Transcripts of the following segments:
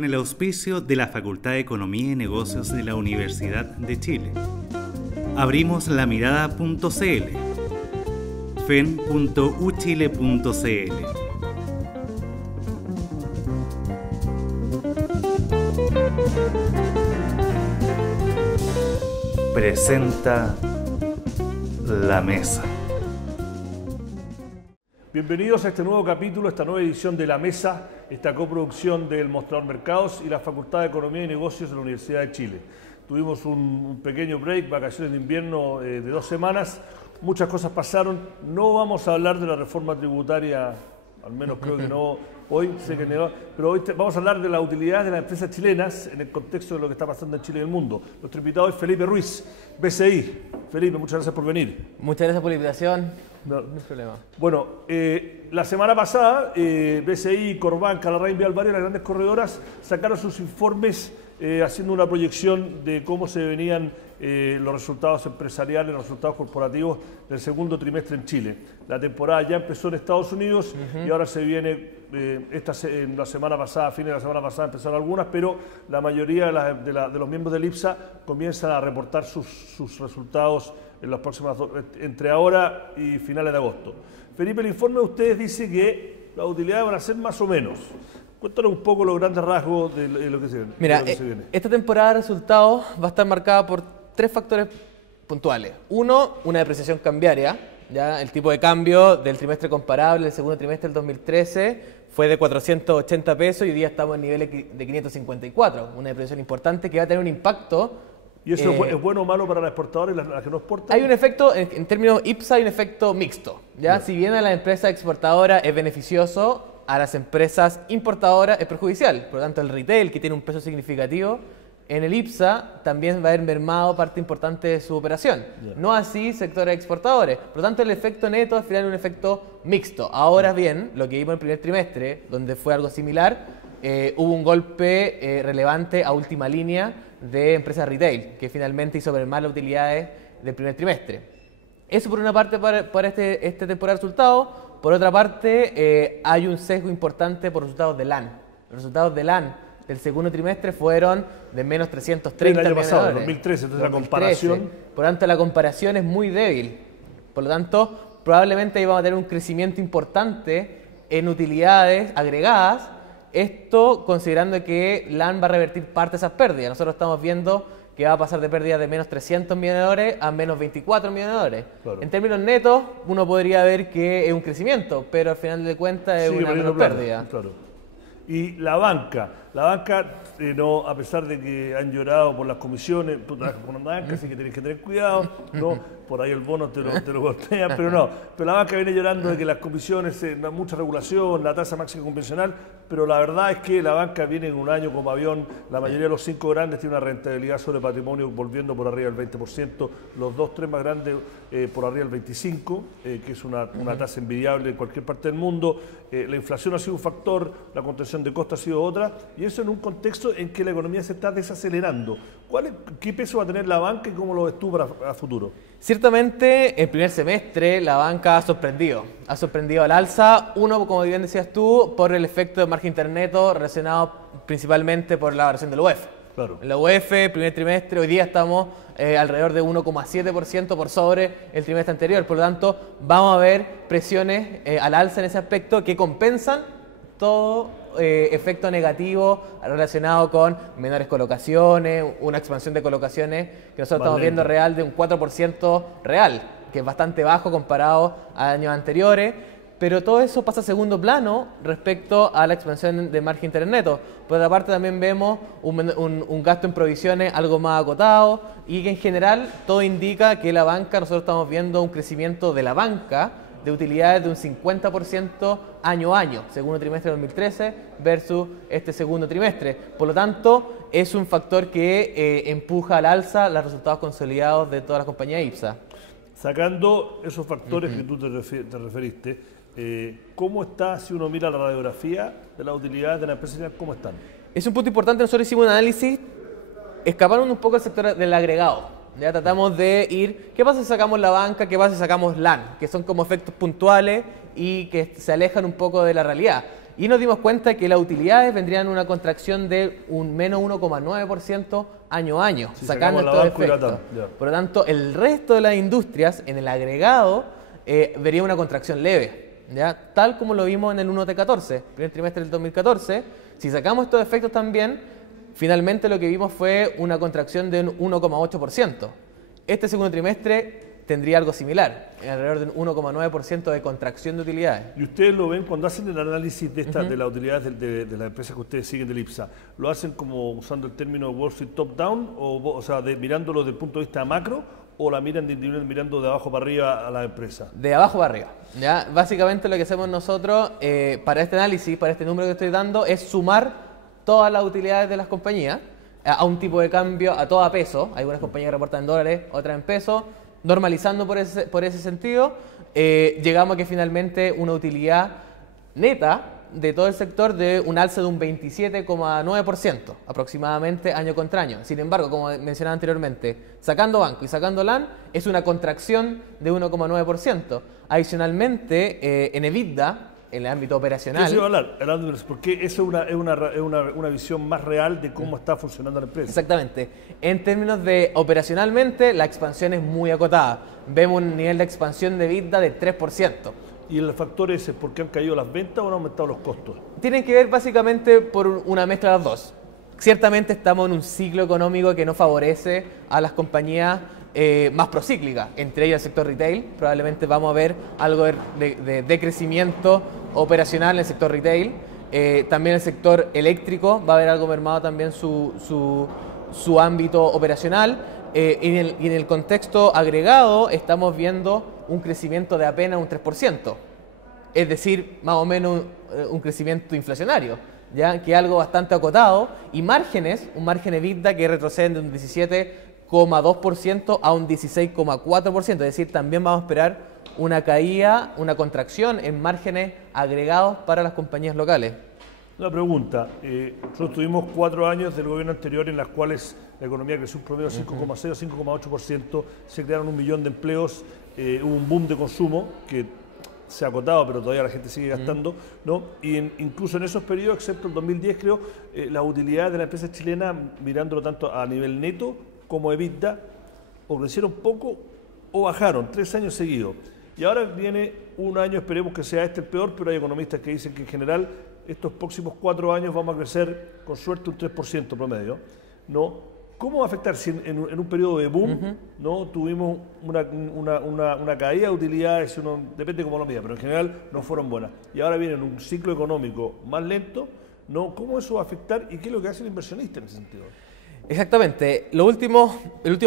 con el auspicio de la Facultad de Economía y Negocios de la Universidad de Chile. Abrimos la mirada.cl, fen.uchile.cl. Presenta La Mesa. Bienvenidos a este nuevo capítulo, esta nueva edición de La Mesa, esta coproducción del Mostrador Mercados y la Facultad de Economía y Negocios de la Universidad de Chile. Tuvimos un pequeño break, vacaciones de invierno de 2 semanas, muchas cosas pasaron. No vamos a hablar de la reforma tributaria, al menos creo que no hoy, sé que no, pero hoy vamos a hablar de la utilidad de las empresas chilenas en el contexto de lo que está pasando en Chile y el mundo. Nuestro invitado es Felipe Ruiz, BCI. Felipe, muchas gracias por venir. Muchas gracias por la invitación. No hay problema. Bueno, la semana pasada, BCI, Corbanca, Larraín, Vial, las grandes corredoras, sacaron sus informes haciendo una proyección de cómo se venían los resultados empresariales, los resultados corporativos del segundo trimestre en Chile. La temporada ya empezó en Estados Unidos y ahora se viene, en la semana pasada, fines de la semana pasada empezaron algunas, pero la mayoría de los miembros del IPSA comienzan a reportar sus resultados en las próximas entre ahora y finales de agosto. Felipe, el informe de ustedes dice que las utilidades van a ser más o menos. Cuéntanos un poco los grandes rasgos de lo que se viene. Mira, esta temporada de resultados va a estar marcada por 3 factores puntuales. Uno, una depreciación cambiaria. ¿Ya? El tipo de cambio del trimestre comparable, el segundo trimestre del 2013, fue de 480 pesos y hoy día estamos en niveles de 554. Una depreciación importante que va a tener un impacto. ¿Y eso es bueno o malo para las exportadoras y las que no exportan? Hay un efecto, en términos IPSA, hay un efecto mixto. ¿Ya? Si bien a las empresas exportadoras es beneficioso, a las empresas importadoras es perjudicial. Por lo tanto, el retail, que tiene un peso significativo, en el IPSA también va a haber mermado parte importante de su operación. No así sectores exportadores. Por lo tanto, el efecto neto al final es un efecto mixto. Ahora bien, lo que vimos en el primer trimestre, donde fue algo similar, hubo un golpe relevante a última línea de empresas retail, que finalmente hizo mermar las utilidades del primer trimestre. Eso por una parte para este temporada de resultados. Por otra parte, hay un sesgo importante por resultados de LAN. Los resultados de LAN del segundo trimestre fueron de menos 330 millones de dólares. 2013, entonces la comparación. Por lo tanto, la comparación es muy débil. Por lo tanto, probablemente ahí vamos a tener un crecimiento importante en utilidades agregadas. Esto considerando que LAN va a revertir parte de esas pérdidas. Nosotros estamos viendo que va a pasar de pérdidas de menos 300 millones de dólares a menos 24 millones de dólares. Claro. En términos netos, uno podría ver que es un crecimiento, pero al final de cuentas es una menos pérdida. Claro. Y la banca, no, a pesar de que han llorado por las comisiones, tú trabajas con una banca, así que tienes que tener cuidado, ¿no? Por ahí el bono te lo golpean, pero no. Pero la banca viene llorando de que las comisiones, mucha regulación, la tasa máxima convencional, pero la verdad es que la banca viene en un año como avión, la mayoría de los 5 grandes tiene una rentabilidad sobre patrimonio volviendo por arriba del 20%, los 2, 3 más grandes por arriba del 25%, que es una tasa envidiable en cualquier parte del mundo. La inflación ha sido un factor, la contención de costos ha sido otra, y eso en un contexto en que la economía se está desacelerando. ¿Qué peso va a tener la banca y cómo lo ves tú a futuro? Ciertamente, el primer semestre la banca ha sorprendido al alza. Uno, como bien decías tú, por el efecto de margen interneto relacionado principalmente por la variación del UEF. Claro. En la UEF, primer trimestre, hoy día estamos alrededor de 1,7% por sobre el trimestre anterior. Por lo tanto, vamos a ver presiones al alza en ese aspecto que compensan todo efecto negativo relacionado con menores colocaciones, una expansión de colocaciones que nosotros estamos viendo real de un 4% real, que es bastante bajo comparado a años anteriores, pero todo eso pasa a segundo plano respecto a la expansión de margen interneto. Por otra parte también vemos un gasto en provisiones algo más acotado y que en general todo indica que la banca, nosotros estamos viendo un crecimiento de la banca de utilidades de un 50% año a año, segundo trimestre de 2013 versus este segundo trimestre. Por lo tanto, es un factor que empuja al alza los resultados consolidados de todas las compañías IPSA. Sacando esos factores que tú te referiste, ¿cómo está, si uno mira la radiografía de las utilidades de la empresa, cómo están? Es un punto importante. Nosotros hicimos un análisis, escapando un poco del sector del agregado. Ya tratamos de ir, ¿qué pasa si sacamos la banca? ¿Qué pasa si sacamos LAN? Que son como efectos puntuales y que se alejan un poco de la realidad. y nos dimos cuenta que las utilidades vendrían una contracción de un menos 1,9% año a año, Si sacando sacamos la estos banca y la efectos. TAM, ya. Por lo tanto, el resto de las industrias, en el agregado, vería una contracción leve, ¿ya? Tal como lo vimos en el 1T14, primer trimestre del 2014. Si sacamos estos efectos también, finalmente lo que vimos fue una contracción de un 1,8%. Este segundo trimestre tendría algo similar, alrededor de un 1,9% de contracción de utilidades. ¿Y ustedes lo ven cuando hacen el análisis de de las utilidades de las empresas que ustedes siguen del IPSA? ¿Lo hacen como usando el término Wall Street top-down, o sea, mirándolo desde el punto de vista macro, o la miran mirando de abajo para arriba a la empresa? De abajo para arriba, ¿ya? Básicamente lo que hacemos nosotros para este análisis, para este número que estoy dando, es sumar todas las utilidades de las compañías a un tipo de cambio, a todo a peso. Algunas compañías reportan en dólares, otras en pesos. Normalizando por ese sentido, llegamos a que finalmente una utilidad neta de todo el sector de un alza de un 27,9% aproximadamente año contra año. Sin embargo, como mencionaba anteriormente, sacando banco y sacando LAN es una contracción de 1,9%. Adicionalmente, en EBITDA, en el ámbito operacional... ¿Qué se va a hablar? Porque eso es una visión más real de cómo está funcionando la empresa. Exactamente. En términos de operacionalmente, la expansión es muy acotada. Vemos un nivel de expansión de EBITDA de 3%. ¿Y el factor ese es porque han caído las ventas o han aumentado los costos? Tienen que ver básicamente por una mezcla de las dos. Ciertamente estamos en un ciclo económico que no favorece a las compañías más procíclicas, entre ellas el sector retail. Probablemente vamos a ver algo de crecimiento operacional en el sector retail. También el sector eléctrico va a haber algo mermado también su ámbito operacional. Y en el contexto agregado estamos viendo un crecimiento de apenas un 3%. Es decir, más o menos un crecimiento inflacionario, ¿ya? Que es algo bastante acotado. Y márgenes, un margen EBITDA que retroceden de un 17,2% a un 16,4%. Es decir, también vamos a esperar una caída, una contracción en márgenes agregados para las compañías locales. Una pregunta. Nosotros tuvimos 4 años del gobierno anterior en las cuales la economía creció un promedio de 5,6 o 5,8%, se crearon 1 millón de empleos, hubo un boom de consumo que se ha acotado, pero todavía la gente sigue gastando, ¿no? Y incluso en esos periodos, excepto el 2010, creo, las utilidades de la empresa chilena, mirándolo tanto a nivel neto como EBITDA, o crecieron poco o bajaron 3 años seguidos. Y ahora viene un año, esperemos que sea este el peor, pero hay economistas que dicen que en general estos próximos 4 años vamos a crecer con suerte un 3% promedio, ¿no? ¿Cómo va a afectar si en un periodo de boom, ¿no? Tuvimos una caída de utilidades, depende cómo lo mida, pero en general no fueron buenas? Y ahora viene un ciclo económico más lento, ¿no? ¿Cómo eso va a afectar y qué es lo que hace el inversionista en ese sentido? Exactamente. El último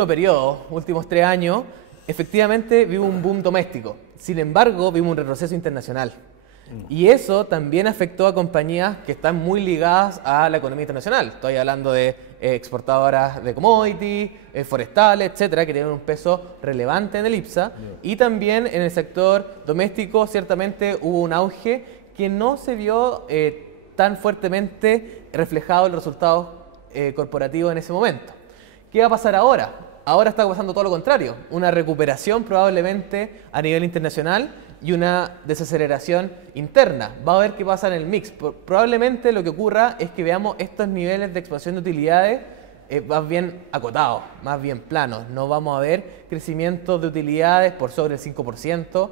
periodo, últimos 3 años, efectivamente vimos un boom doméstico. Sin embargo, vimos un retroceso internacional. Y eso también afectó a compañías que están muy ligadas a la economía internacional. Estoy hablando de exportadoras de commodities, forestales, etcétera, que tienen un peso relevante en el IPSA. Y también en el sector doméstico, ciertamente hubo un auge que no se vio tan fuertemente reflejado en los resultados corporativos en ese momento. ¿Qué va a pasar ahora? Ahora está pasando todo lo contrario, una recuperación probablemente a nivel internacional y una desaceleración interna. Va a ver qué pasa en el mix. Probablemente lo que ocurra es que veamos estos niveles de expansión de utilidades más bien acotados, más bien planos. No vamos a ver crecimientos de utilidades por sobre el 5%,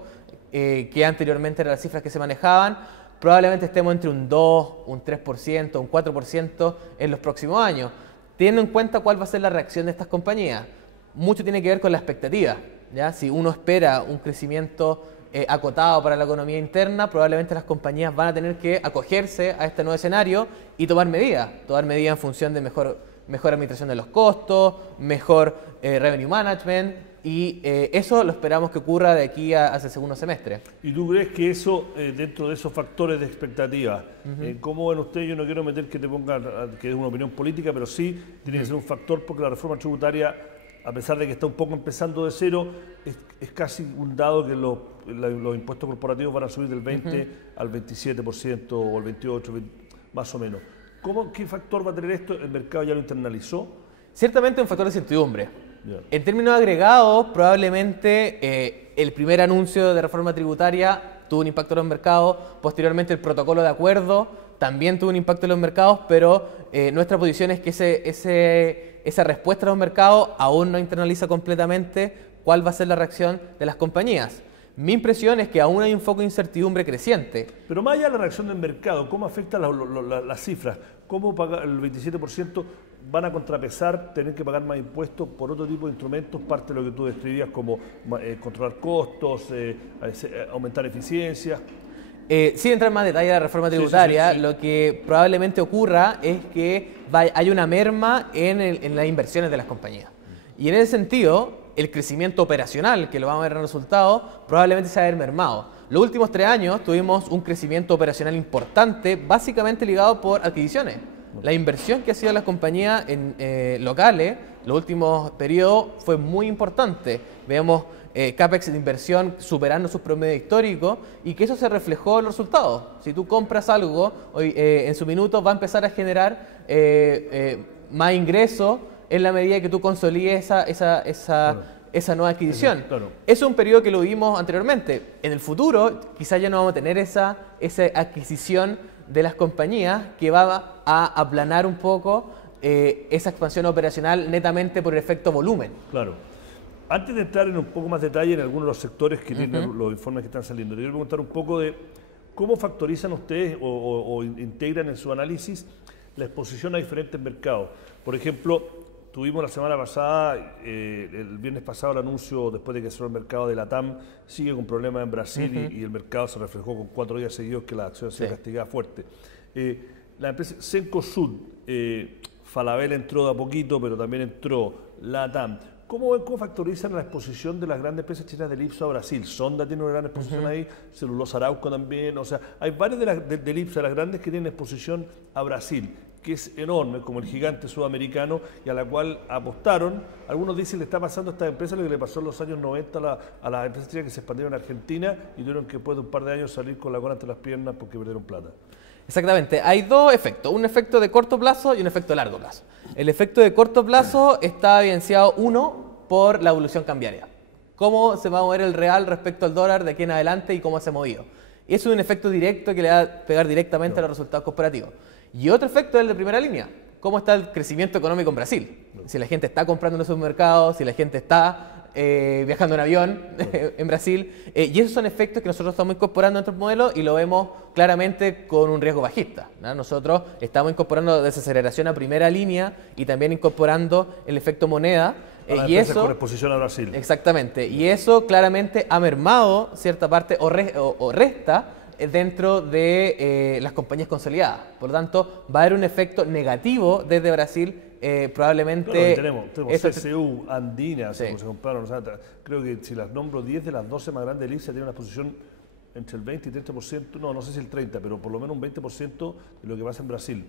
que anteriormente eran las cifras que se manejaban. Probablemente estemos entre un 2, un 3%, un 4% en los próximos años. Teniendo en cuenta cuál va a ser la reacción de estas compañías. Mucho tiene que ver con la expectativa, ¿ya? Si uno espera un crecimiento acotado para la economía interna, probablemente las compañías van a tener que acogerse a este nuevo escenario y tomar medidas en función de mejor administración de los costos, mejor revenue management, y eso lo esperamos que ocurra de aquí hacia el segundo semestre. ¿Y tú crees que eso, dentro de esos factores de expectativa, cómo ven ustedes? Yo no quiero meter que te pongan, que es una opinión política, pero sí tiene que ser un factor porque la reforma tributaria, a pesar de que está un poco empezando de cero, es casi un dado que los impuestos corporativos van a subir del 20 al 27% o al 28%, más o menos. ¿Qué factor va a tener esto? ¿El mercado ya lo internalizó? Ciertamente un factor de incertidumbre. Yeah. En términos agregados, probablemente el primer anuncio de reforma tributaria tuvo un impacto en los mercados, posteriormente el protocolo de acuerdo también tuvo un impacto en los mercados, pero nuestra posición es que esa respuesta a los mercados aún no internaliza completamente cuál va a ser la reacción de las compañías. Mi impresión es que aún hay un foco de incertidumbre creciente. Pero más allá de la reacción del mercado, ¿cómo afecta las cifras? ¿Cómo pagar el 27% van a contrapesar tener que pagar más impuestos por otro tipo de instrumentos? Parte de lo que tú describías como controlar costos, aumentar eficiencia. Sin entrar más en detalle de la reforma tributaria, sí. lo que probablemente ocurra es que hay una merma en las inversiones de las compañías. Y en ese sentido, el crecimiento operacional, que lo vamos a ver en el resultado, probablemente se va a ver mermado. Los últimos 3 años tuvimos un crecimiento operacional importante, básicamente ligado por adquisiciones. La inversión que ha sido las compañías locales, los últimos periodos, fue muy importante. Vemos CAPEX de inversión superando sus promedios históricos y que eso se reflejó en los resultados. Si tú compras algo, hoy, en su minuto va a empezar a generar más ingresos en la medida que tú consolides esa nueva adquisición. Claro. Eso es un periodo que lo vimos anteriormente. En el futuro, quizás ya no vamos a tener esa adquisición de las compañías que va a aplanar un poco esa expansión operacional netamente por el efecto volumen. Claro. Antes de entrar en un poco más detalle en algunos de los sectores que tienen los informes que están saliendo, te quiero preguntar un poco de cómo factorizan ustedes o integran en su análisis la exposición a diferentes mercados. Por ejemplo, tuvimos la semana pasada, el viernes pasado, el anuncio después de que cerró el mercado de la TAM, sigue con problemas en Brasil y el mercado se reflejó con 4 días seguidos que la acción ha sido castigada fuerte. La empresa Cencosud, Falabella entró de a poquito, pero también entró la TAM. ¿Cómo factorizan la exposición de las grandes empresas chinas del IPSA a Brasil? Sonda tiene una gran exposición ahí, Celulosa Arauco también, o sea, hay varios del IPSA, las grandes que tienen exposición a Brasil, que es enorme, como el gigante sudamericano, y a la cual apostaron. Algunos dicen que le está pasando a estas empresas lo que le pasó en los años 90 a las empresas chinas que se expandieron en Argentina y tuvieron que después de un par de años salir con la cola entre las piernas porque perdieron plata. Exactamente, hay dos efectos, un efecto de corto plazo y un efecto de largo plazo. El efecto de corto plazo está evidenciado, por la evolución cambiaria. Cómo se va a mover el real respecto al dólar de aquí en adelante y cómo se ha movido. Y eso es un efecto directo que le va a pegar directamente a los resultados corporativos. Y otro efecto es el de primera línea. ¿Cómo está el crecimiento económico en Brasil? Si la gente está comprando en los supermercados, si la gente está viajando en avión en Brasil. Y esos son efectos que nosotros estamos incorporando en nuestro modelo y lo vemos claramente con un riesgo bajista, ¿no? Nosotros estamos incorporando desaceleración a primera línea y también incorporando el efecto moneda. Y eso con exposición a Brasil. Exactamente. Y eso claramente ha mermado cierta parte o resta dentro de las compañías consolidadas. Por lo tanto, va a haber un efecto negativo desde Brasil, probablemente... Claro, tenemos CCU, Andina, sí. Se compraron, o sea, creo que si las nombro, 10 de las 12 más grandes del IPSA tienen una exposición entre el 20 y 30%, no sé si el 30%, pero por lo menos un 20% de lo que pasa en Brasil.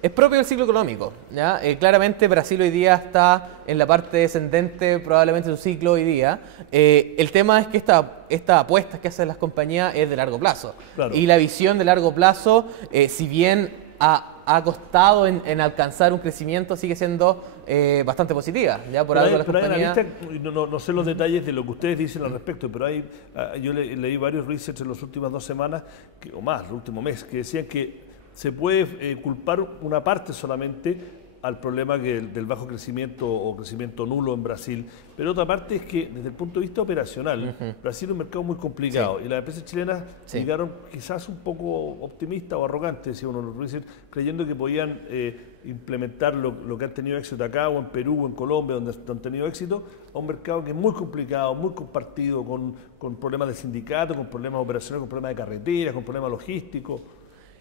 Es propio del ciclo económico, ¿ya? Claramente Brasil hoy día está en la parte descendente probablemente de su ciclo hoy día. El tema es que esta apuesta que hacen las compañías es de largo plazo. Claro. Y la visión de largo plazo, si bien ha costado en alcanzar un crecimiento, sigue siendo bastante positiva. ¿Ya? Por algo las compañías... no sé los detalles de lo que ustedes dicen al respecto, pero yo leí varios research en las últimas 2 semanas, o más, el último mes, que decían que se puede culpar una parte solamente al problema del bajo crecimiento o crecimiento nulo en Brasil, pero otra parte es que desde el punto de vista operacional, Brasil es un mercado muy complicado y las empresas chilenas llegaron quizás un poco optimistas o arrogantes, decía uno de los research, creyendo que podían implementar lo que han tenido éxito acá o en Perú o en Colombia, donde han tenido éxito, a un mercado que es muy complicado, muy compartido, con problemas de sindicato, con problemas operacionales, con problemas de carreteras, con problemas logísticos.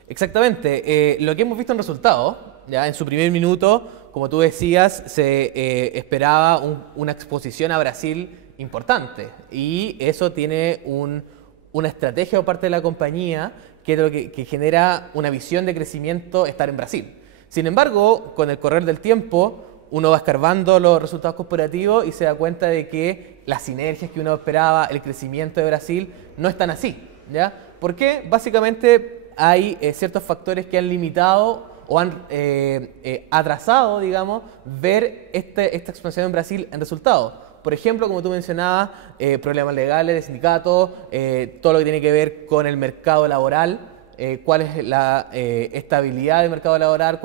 Exactamente. Lo que hemos visto en resultados, ya en su primer minuto, como tú decías, se esperaba una exposición a Brasil importante y eso tiene una estrategia por parte de la compañía que genera una visión de crecimiento estar en Brasil. Sin embargo, con el correr del tiempo, uno va escarbando los resultados corporativos y se da cuenta de que las sinergias que uno esperaba, el crecimiento de Brasil, no están así, ¿ya? ¿Por qué? Básicamente hay ciertos factores que han limitado o han atrasado, digamos, ver esta expansión en Brasil en resultados. por ejemplo, como tú mencionabas, problemas legales de sindicatos, todo lo que tiene que ver con el mercado laboral, cuál es la estabilidad del mercado laboral,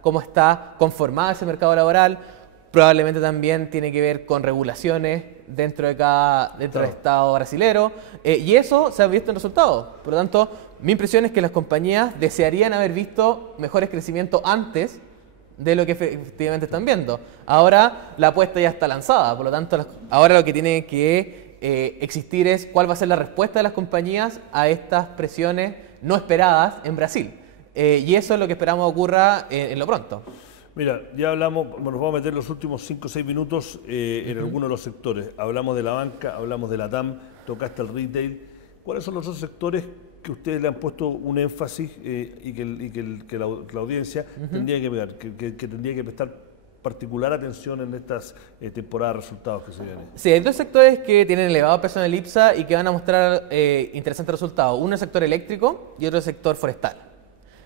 cómo está conformado ese mercado laboral. Probablemente también tiene que ver con regulaciones dentro del Estado brasilero, y eso se ha visto en resultados. Por lo tanto, mi impresión es que las compañías desearían haber visto mejores crecimientos antes de lo que efectivamente están viendo. Ahora la apuesta ya está lanzada, por lo tanto ahora lo que tiene que existir es cuál va a ser la respuesta de las compañías a estas presiones no esperadas en Brasil. Y eso es lo que esperamos ocurra en lo pronto. Mira, ya hablamos, nos vamos a meter los últimos 5 o 6 minutos en algunos de los sectores. Hablamos de la banca, hablamos de la TAM, tocaste el retail. ¿Cuáles son los otros sectores que ustedes le han puesto un énfasis y que la audiencia tendría que pegar, que tendría que prestar particular atención en estas temporadas de resultados que se vienen? Sí, hay dos sectores que tienen elevado peso en el IPSA y que van a mostrar interesantes resultados. Uno es el sector eléctrico y otro es el sector forestal.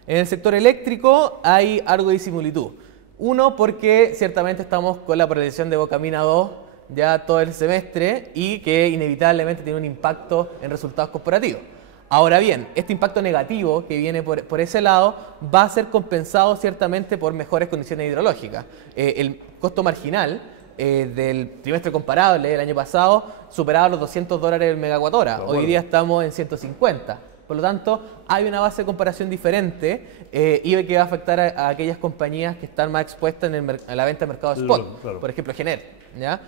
En el sector eléctrico hay algo de similitud. Uno, porque ciertamente estamos con la paralización de Bocamina 2 ya todo el semestre y que inevitablemente tiene un impacto en resultados corporativos. Ahora bien, este impacto negativo que viene por ese lado va a ser compensado ciertamente por mejores condiciones hidrológicas. El costo marginal del trimestre comparable del año pasado superaba los $200 el megawatt-hora. Hoy día estamos en 150. Por lo tanto, hay una base de comparación diferente y que va a afectar a aquellas compañías que están más expuestas a la venta de mercado spot. Claro. Por ejemplo, Gener. ¿Ya?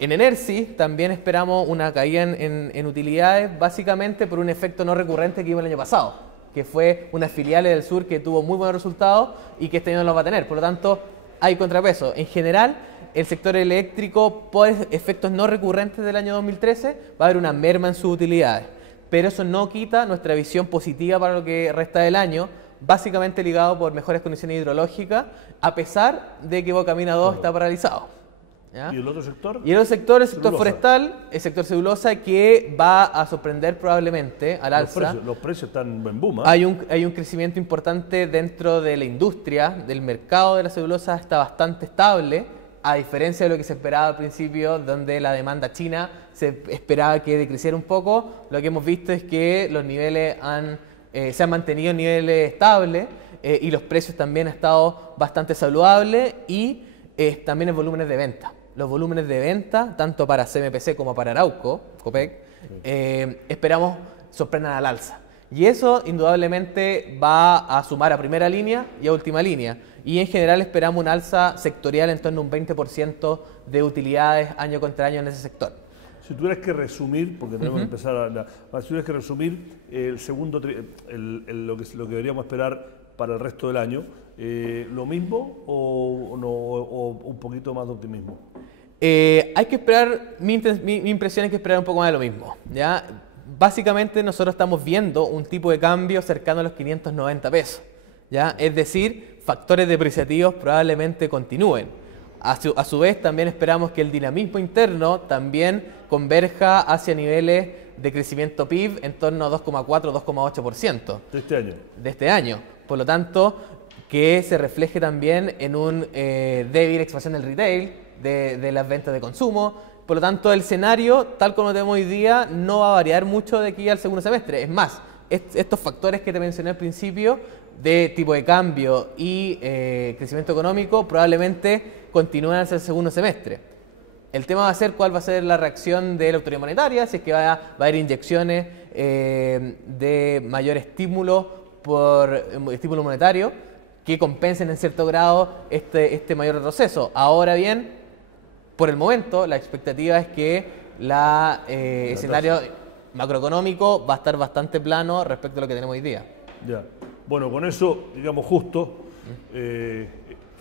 En Energy también esperamos una caída en utilidades, básicamente por un efecto no recurrente que vimos el año pasado, que fue unas filiales del sur que tuvo muy buenos resultados y que este año no los va a tener. Por lo tanto, hay contrapeso. En general, el sector eléctrico, por efectos no recurrentes del año 2013, va a haber una merma en sus utilidades. Pero eso no quita nuestra visión positiva para lo que resta del año, básicamente ligado por mejores condiciones hidrológicas, a pesar de que Bocamina 2 está paralizado. ¿Ya? ¿Y el otro sector? Y el otro sector, el sector forestal, el sector celulosa, que va a sorprender probablemente al alza. Los precios están en boom. Hay un crecimiento importante dentro de la industria, del mercado de la celulosa está bastante estable, a diferencia de lo que se esperaba al principio, donde la demanda china se esperaba que decreciera un poco. Lo que hemos visto es que los niveles se han mantenido en niveles estables y los precios también han estado bastante saludables y también en volúmenes de venta. Los volúmenes de venta, tanto para CMPC como para Arauco, Copec, esperamos sorprendan al alza. Y eso indudablemente va a sumar a primera línea y a última línea. Y en general esperamos un alza sectorial en torno a un 20% de utilidades año contra año en ese sector. Si tuvieras que resumir, porque tenemos que empezar si tuvieras que resumir el segundo lo que deberíamos esperar para el resto del año, ¿lo mismo o un poquito más de optimismo? Hay que esperar, mi impresión es que esperar un poco más de lo mismo, ¿ya? Básicamente nosotros estamos viendo un tipo de cambio cercano a los 590 pesos, ¿ya? Es decir, factores depreciativos probablemente continúen. A su vez también esperamos que el dinamismo interno también converja hacia niveles de crecimiento PIB en torno a 2,4-2,8%. ¿De este año? De este año. Por lo tanto, que se refleje también en un débil expansión del retail, de las ventas de consumo. Por lo tanto, el escenario, tal como lo tenemos hoy día, no va a variar mucho de aquí al segundo semestre. Es más, estos factores que te mencioné al principio, de tipo de cambio y crecimiento económico, probablemente continúen hacia el segundo semestre. El tema va a ser cuál va a ser la reacción de la autoridad monetaria, si es que va a haber inyecciones de mayor estímulo estímulo monetario que compensen en cierto grado este mayor retroceso. Ahora bien, por el momento, la expectativa es que el escenario macroeconómico va a estar bastante plano respecto a lo que tenemos hoy día. Ya. Bueno, con eso, digamos justo,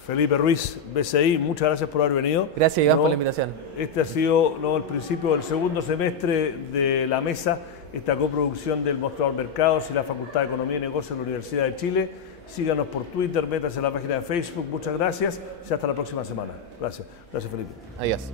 Felipe Ruiz, BCI, muchas gracias por haber venido. Gracias, Iván, por la invitación. Este ha sido el principio del segundo semestre de La Mesa, esta coproducción del Mostrador Mercados y la Facultad de Economía y Negocios de la Universidad de Chile. Síganos por Twitter, métanse a la página de Facebook. Muchas gracias y hasta la próxima semana. Gracias. Gracias, Felipe. Adiós.